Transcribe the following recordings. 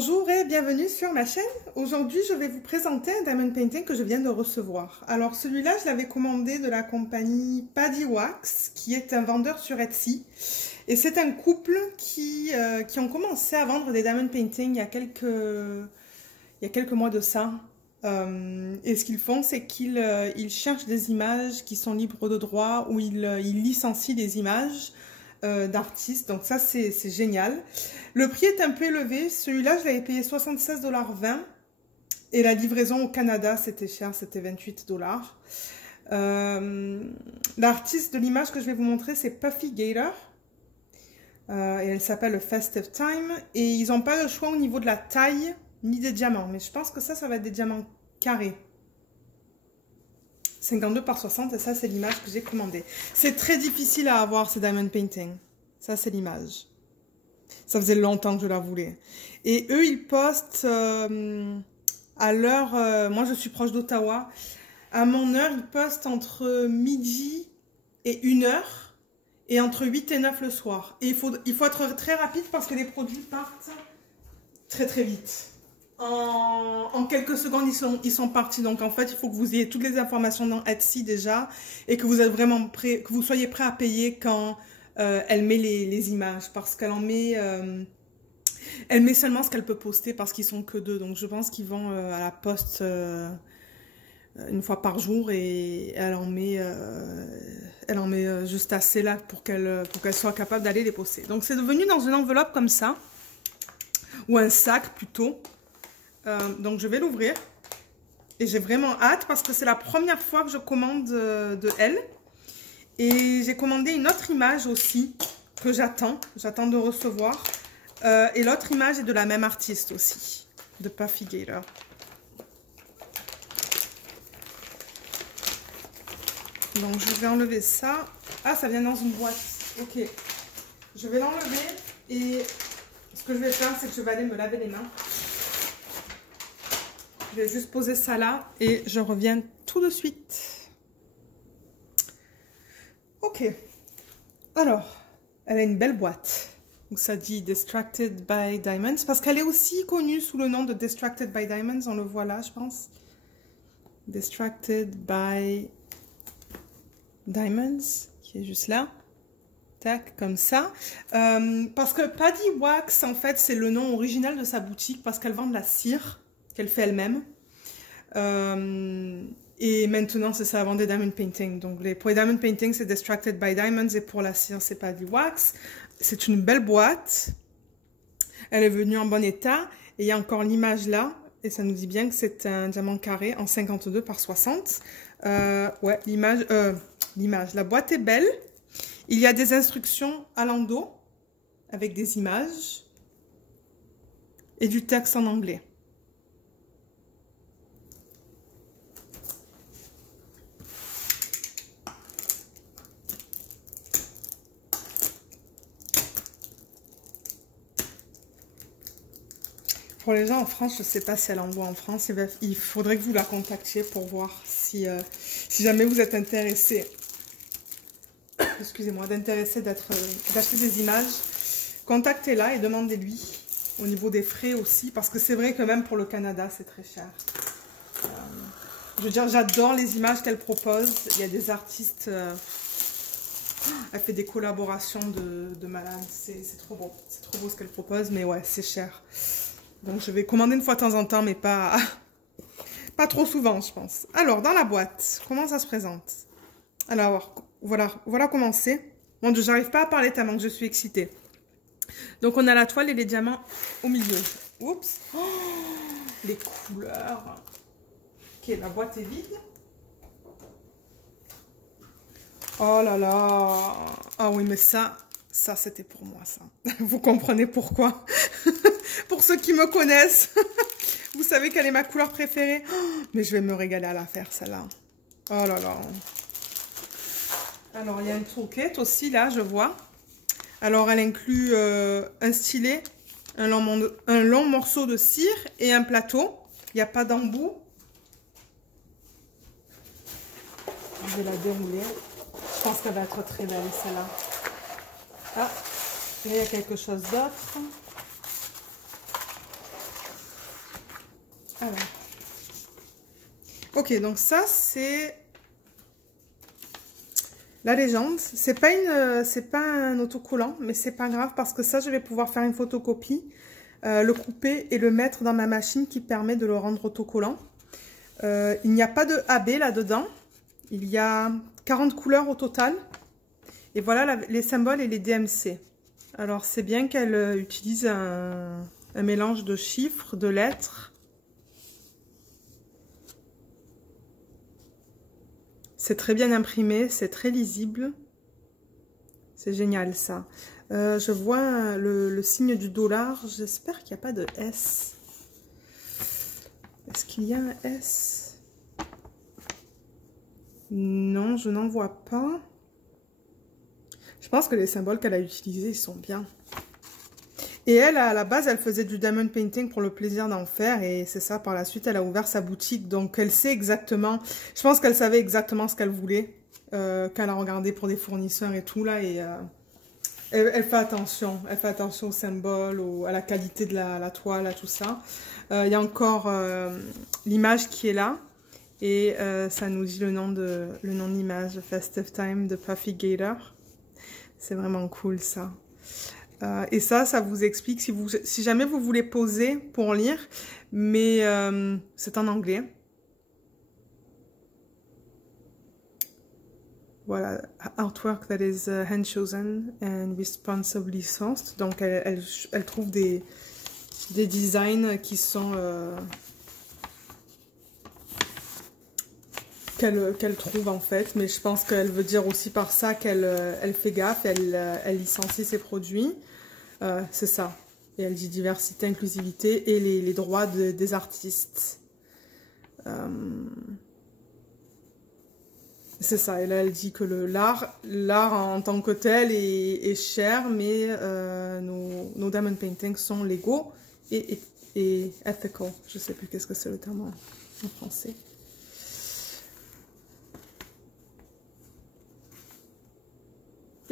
Bonjour et bienvenue sur ma chaîne. Aujourd'hui, je vais vous présenter un diamond painting que je viens de recevoir. Alors celui-là, je l'avais commandé de la compagnie Paddy Wax, qui est un vendeur sur Etsy. Et c'est un couple qui ont commencé à vendre des diamond paintings il y a quelques mois de ça. Et ce qu'ils font, c'est qu'ils cherchent des images qui sont libres de droit ou ils licencient des images d'artistes. Donc ça, c'est génial. Le prix est un peu élevé. Celui-là, je l'avais payé 76,20 $. Et la livraison au Canada, c'était cher, c'était 28 $. L'artiste de l'image que je vais vous montrer, c'est Puffy Gator. Et elle s'appelle Festive Time. Et ils n'ont pas le choix au niveau de la taille ni des diamants. Mais je pense que ça va être des diamants carrés. 52 par 60, et ça, c'est l'image que j'ai commandée. C'est très difficile à avoir, ces diamond paintings. Ça, c'est l'image. Ça faisait longtemps que je la voulais. Et eux, ils postent à l'heure... moi, je suis proche d'Ottawa. À mon heure, ils postent entre midi et 1h. Et entre 8 et 9 le soir. Et il faut être très rapide parce que les produits partent très très vite. En quelques secondes, ils sont partis. Donc, en fait, il faut que vous ayez toutes les informations dans Etsy déjà et que vous êtes vraiment prêt, que vous soyez prêt à payer quand elle met les images. Parce qu'elle en met... elle met seulement ce qu'elle peut poster parce qu'ils sont que deux. Donc, je pense qu'ils vont à la poste une fois par jour et elle en met juste assez là pour qu'elle soit capable d'aller les poster. Donc, c'est devenu dans une enveloppe comme ça. Ou un sac plutôt. Donc je vais l'ouvrir et j'ai vraiment hâte parce que c'est la première fois que je commande de elle. Et j'ai commandé une autre image aussi que j'attends de recevoir. Et l'autre image est de la même artiste aussi, de Puffy Gator. Donc je vais enlever ça. Ah, ça vient dans une boîte. Ok. Je vais l'enlever et ce que je vais faire, c'est que je vais aller me laver les mains. Je vais juste poser ça là et je reviens tout de suite. Ok. Alors, elle a une belle boîte. Donc ça dit Distracted by Diamonds parce qu'elle est aussi connue sous le nom de Distracted by Diamonds. On le voit là, je pense. Distracted by Diamonds, qui est juste là. Tac, comme ça. Parce que Paddy Wax, en fait, c'est le nom original de sa boutique parce qu'elle vend de la cire qu'elle fait elle-même. Et maintenant, c'est ça, elle vend des diamond paintings. Donc, pour les diamond paintings, c'est Distracted by Diamonds et pour la cire, c'est Paddy Wax. C'est une belle boîte. Elle est venue en bon état. Et il y a encore l'image là. Et ça nous dit bien que c'est un diamant carré en 52 par 60. Ouais, l'image, la boîte est belle. Il y a des instructions à l'endos avec des images et du texte en anglais. Pour les gens en France, je ne sais pas si elle envoie en France. Il faudrait que vous la contactiez pour voir si jamais vous êtes intéressé. Excusez-moi, d'acheter des images. Contactez-la et demandez-lui au niveau des frais aussi. Parce que c'est vrai que même pour le Canada, c'est très cher. Je veux dire, j'adore les images qu'elle propose. Il y a des artistes... elle fait des collaborations de malades. C'est trop beau. C'est trop beau ce qu'elle propose. Mais ouais, c'est cher. Donc, je vais commander une fois de temps en temps, mais pas trop souvent, je pense. Alors, dans la boîte, comment ça se présente? Alors, voilà comment c'est. Bon, je n'arrive pas à parler tellement que je suis excitée. Donc, on a la toile et les diamants au milieu. Oups. Oh, les couleurs. Ok, la boîte est vide. Oh là là. Ah oui, mais ça c'était pour moi, ça. Vous comprenez pourquoi? Pour ceux qui me connaissent, vous savez quelle est ma couleur préférée. Oh, mais je vais me régaler à la faire, celle-là. Oh là là. Alors, il y a une trouquette aussi, là, je vois. Alors, elle inclut un stylet, un long morceau de cire et un plateau. Il n'y a pas d'embout. Je vais la dérouler. Je pense qu'elle va être très belle, celle-là. Ah, il y a quelque chose d'autre. Ok, donc ça, c'est la légende. C'est pas un autocollant, mais c'est pas grave parce que ça, je vais pouvoir faire une photocopie, le couper et le mettre dans ma machine qui permet de le rendre autocollant. Il n'y a pas de AB là-dedans. Il y a 40 couleurs au total. Et voilà les symboles et les DMC. Alors, c'est bien qu'elle utilise un mélange de chiffres, de lettres. C'est très bien imprimé, c'est très lisible. C'est génial, ça. Je vois le signe du dollar. J'espère qu'il n'y a pas de S. Est-ce qu'il y a un S? Non, je n'en vois pas. Je pense que les symboles qu'elle a utilisés, ils sont bien. Et elle, à la base, elle faisait du diamond painting pour le plaisir d'en faire. Et c'est ça, par la suite, elle a ouvert sa boutique. Donc, elle sait exactement... Je pense qu'elle savait exactement ce qu'elle voulait. Quand elle a regardé pour des fournisseurs et tout, là. Et elle fait attention. Elle fait attention aux symboles, à la qualité de la toile, à tout ça. Il y a encore l'image qui est là. Et ça nous dit le nom de l'image, Festive Time de Puffy Gator. C'est vraiment cool, ça. Et ça vous explique si jamais vous voulez poser pour lire, mais c'est en anglais. Voilà, artwork that is hand chosen and responsibly sourced. Donc elle trouve des designs qui sont qu'elle trouve en fait, mais je pense qu'elle veut dire aussi par ça qu'elle fait gaffe, elle licencie ses produits. C'est ça. Et elle dit diversité, inclusivité et les droits des artistes. C'est ça. Et là, elle dit que l'art en tant que tel est cher, mais nos diamond paintings sont légaux et ethical. Je sais plus qu'est-ce que c'est le terme en français.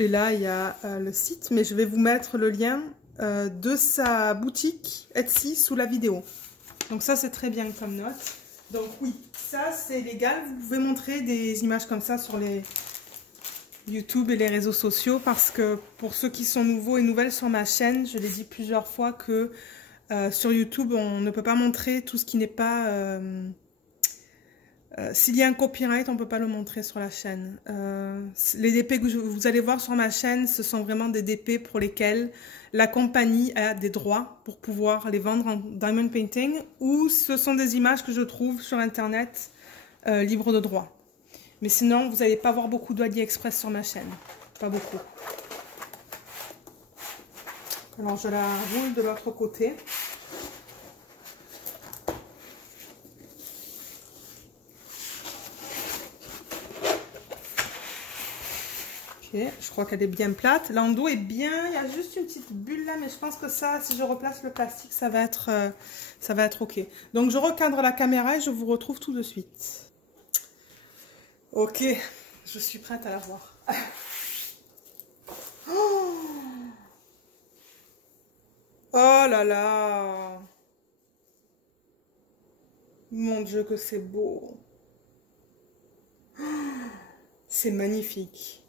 Et là, il y a le site, mais je vais vous mettre le lien de sa boutique Etsy sous la vidéo. Donc ça, c'est très bien comme note. Donc oui, ça, c'est légal. Vous pouvez montrer des images comme ça sur les YouTube et les réseaux sociaux parce que pour ceux qui sont nouveaux et nouvelles sur ma chaîne, je l'ai dit plusieurs fois que sur YouTube, on ne peut pas montrer tout ce qui n'est pas... s'il y a un copyright, on ne peut pas le montrer sur la chaîne. Les DP que vous allez voir sur ma chaîne, ce sont vraiment des DP pour lesquels la compagnie a des droits pour pouvoir les vendre en diamond painting ou ce sont des images que je trouve sur Internet libres de droit. Mais sinon, vous n'allez pas voir beaucoup d'AliExpress sur ma chaîne. Pas beaucoup. Alors, je la roule de l'autre côté. Ok, je crois qu'elle est bien plate. L'endos est bien, il y a juste une petite bulle là, mais je pense que ça, si je replace le plastique, ça va être ok. Donc je recadre la caméra et je vous retrouve tout de suite. Ok, je suis prête à la voir. Oh là là! Mon Dieu que c'est beau! C'est magnifique.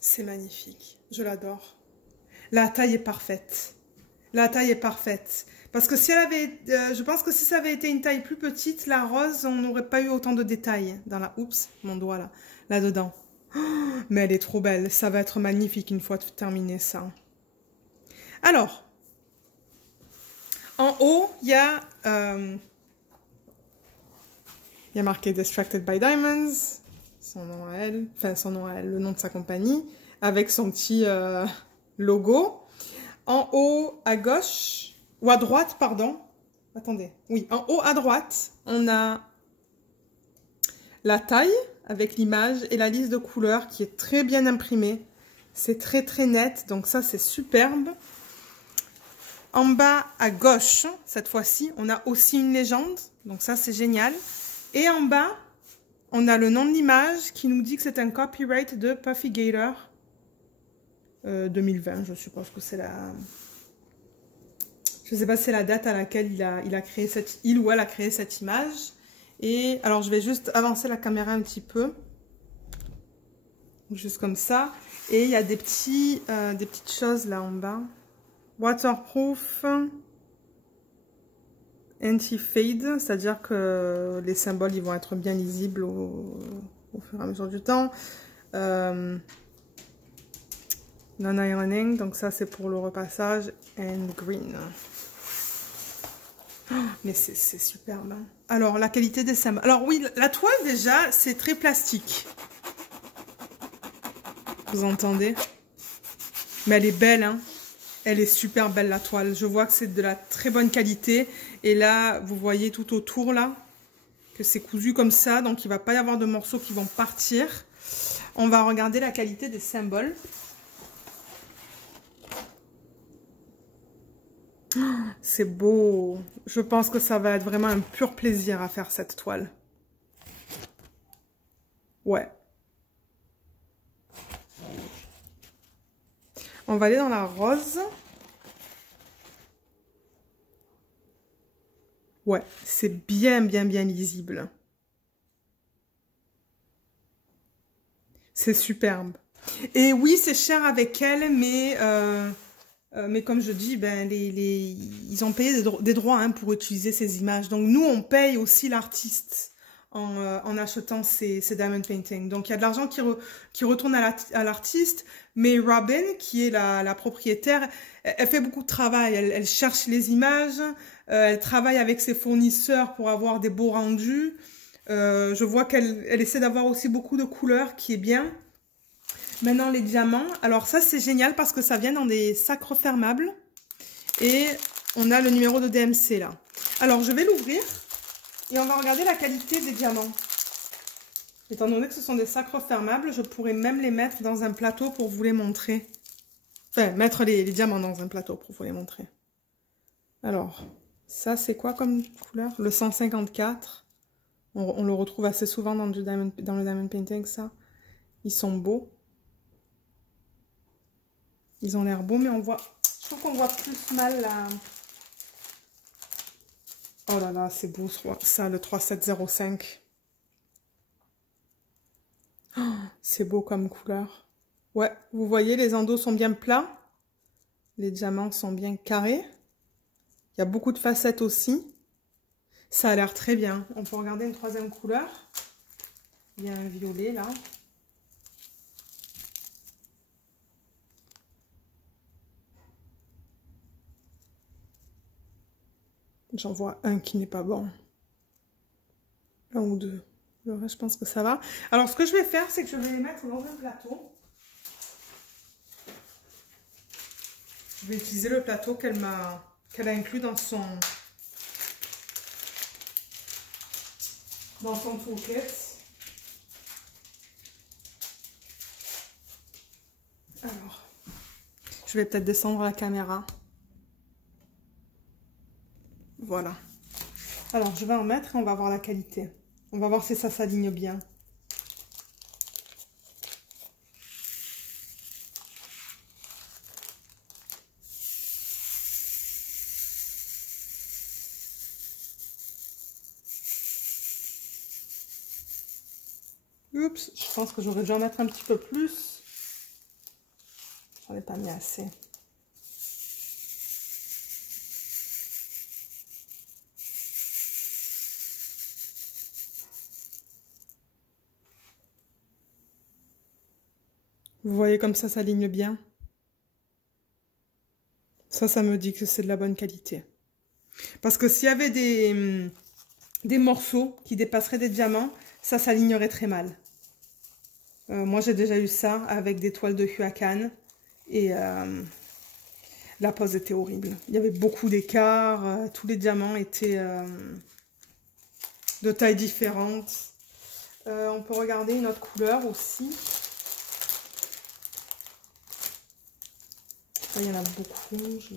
C'est magnifique. Je l'adore. La taille est parfaite. La taille est parfaite. Parce que si elle avait... je pense que si ça avait été une taille plus petite, la rose, on n'aurait pas eu autant de détails dans la... Oups, mon doigt là. Là-dedans. Mais elle est trop belle. Ça va être magnifique une fois terminé ça. Alors. En haut, il y a marqué Distracted by Diamonds. Son nom à elle. Enfin, son nom à elle. Le nom de sa compagnie. Avec son petit logo. En haut à gauche, ou à droite, pardon. Attendez. Oui, en haut à droite, on a la taille avec l'image et la liste de couleurs qui est très bien imprimée. C'est très très net, donc ça c'est superbe. En bas à gauche, cette fois-ci, on a aussi une légende, donc ça c'est génial. Et en bas, on a le nom de l'image qui nous dit que c'est un copyright de Puffy Gator. 2020, je suppose que c'est la... Je ne sais pas si c'est la date à laquelle il ou elle a créé cette image. Et alors, je vais juste avancer la caméra un petit peu. Juste comme ça. Et il y a des petites choses là en bas. Waterproof. Anti-fade, c'est-à-dire que les symboles ils vont être bien lisibles au fur et à mesure du temps. Non-ironing, donc ça c'est pour le repassage. And green. Oh, mais c'est superbe. Hein. Alors, la qualité des symboles. Alors oui, la toile déjà, c'est très plastique. Vous entendez? Mais elle est belle, hein. Elle est super belle la toile. Je vois que c'est de la très bonne qualité. Et là, vous voyez tout autour là, que c'est cousu comme ça. Donc, il ne va pas y avoir de morceaux qui vont partir. On va regarder la qualité des symboles. Oh, c'est beau. Je pense que ça va être vraiment un pur plaisir à faire cette toile. Ouais. On va aller dans la rose. Ouais, c'est bien lisible. C'est superbe. Et oui, c'est cher avec elle, mais comme je dis, ben, ils ont payé des droits hein, pour utiliser ces images. Donc nous, on paye aussi l'artiste en achetant ces diamond paintings. Donc il y a de l'argent qui retourne à l'artiste, mais Robin, qui est la propriétaire, elle fait beaucoup de travail. Elle cherche les images, elle travaille avec ses fournisseurs pour avoir des beaux rendus. Je vois qu'elle essaie d'avoir aussi beaucoup de couleurs, qui est bien. Maintenant, les diamants. Alors ça, c'est génial parce que ça vient dans des sacs refermables. Et on a le numéro de DMC là. Alors, je vais l'ouvrir et on va regarder la qualité des diamants. Étant donné que ce sont des sacs refermables, je pourrais même les mettre dans un plateau pour vous les montrer. Enfin, mettre les diamants dans un plateau pour vous les montrer. Alors, ça, c'est quoi comme couleur? Le 154. On le retrouve assez souvent dans le diamond painting, ça. Ils sont beaux. Ils ont l'air beaux, mais on voit... Je trouve qu'on voit plus mal la... Oh là là, c'est beau ça, le 3705. Oh, c'est beau comme couleur. Ouais, vous voyez, les endos sont bien plats. Les diamants sont bien carrés. Il y a beaucoup de facettes aussi. Ça a l'air très bien. On peut regarder une troisième couleur. Il y a un violet là. J'en vois un qui n'est pas bon. Un ou deux. Le reste, je pense que ça va. Alors, ce que je vais faire, c'est que je vais les mettre dans un plateau. Je vais utiliser le plateau qu'elle a inclus dans son toolkit. Alors, je vais peut-être descendre la caméra. Voilà. Alors, je vais en mettre et on va voir la qualité. On va voir si ça s'aligne bien. Oups, je pense que j'aurais dû en mettre un petit peu plus. J'en ai pas mis assez. Vous voyez comme ça s'aligne bien. Ça me dit que c'est de la bonne qualité. Parce que s'il y avait des morceaux qui dépasseraient des diamants, ça s'alignerait très mal. Moi, j'ai déjà eu ça avec des toiles de Huacan et la pose était horrible. Il y avait beaucoup d'écart, tous les diamants étaient de tailles différentes. On peut regarder une autre couleur aussi. Il y en a beaucoup, je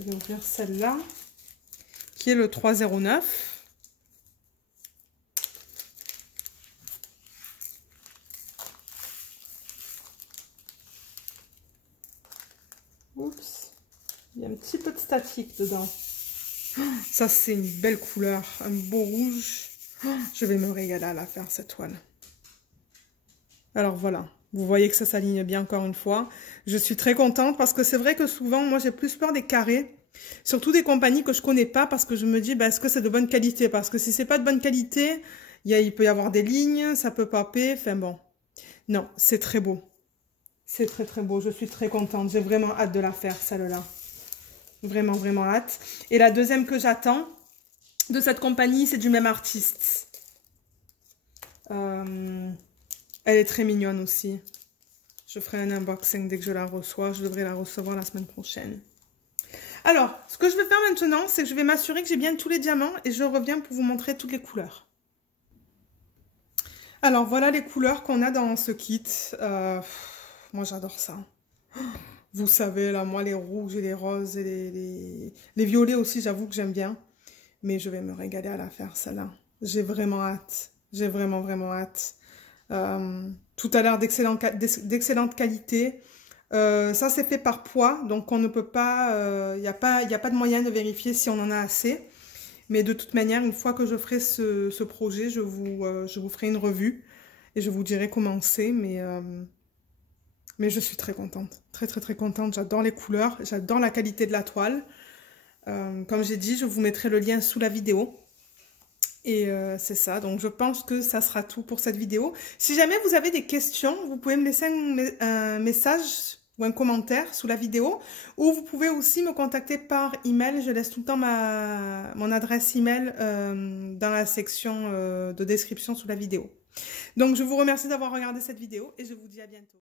vais ouvrir celle-là, qui est le 309. Oups, Il y a un petit peu de statique dedans. Ça, c'est une belle couleur. Un beau rouge. Je vais me régaler à la faire, cette toile. Alors voilà. Vous voyez que ça s'aligne bien encore une fois. Je suis très contente parce que c'est vrai que souvent, moi, j'ai plus peur des carrés. Surtout des compagnies que je connais pas parce que je me dis, bah, est-ce que c'est de bonne qualité? Parce que si c'est pas de bonne qualité, il peut y avoir des lignes, ça peut paper. Enfin bon. Non, c'est très beau. C'est très très beau. Je suis très contente. J'ai vraiment hâte de la faire, celle-là. Vraiment, vraiment hâte. Et la deuxième que j'attends de cette compagnie, c'est du même artiste. Elle est très mignonne aussi. Je ferai un unboxing dès que je la reçois. Je devrais la recevoir la semaine prochaine. Alors, ce que je vais faire maintenant, c'est que je vais m'assurer que j'ai bien tous les diamants et je reviens pour vous montrer toutes les couleurs. Alors, voilà les couleurs qu'on a dans ce kit. Moi, j'adore ça. Vous savez, là, moi, les rouges et les roses et les violets aussi, j'avoue que j'aime bien. Mais je vais me régaler à la faire, celle-là. J'ai vraiment hâte. J'ai vraiment, vraiment hâte. Tout a l'air d'excellente qualité. Ça, c'est fait par poids, donc on ne peut pas... Il n'y a pas de moyen de vérifier si on en a assez. Mais de toute manière, une fois que je ferai ce projet, je vous ferai une revue. Et je vous dirai comment c'est, mais je suis très contente. Très, très, très contente. J'adore les couleurs. J'adore la qualité de la toile. Comme j'ai dit, je vous mettrai le lien sous la vidéo. Et c'est ça. Donc, je pense que ça sera tout pour cette vidéo. Si jamais vous avez des questions, vous pouvez me laisser un message ou un commentaire sous la vidéo. Ou vous pouvez aussi me contacter par email. Je laisse tout le temps mon adresse email dans la section de description sous la vidéo. Donc, je vous remercie d'avoir regardé cette vidéo et je vous dis à bientôt.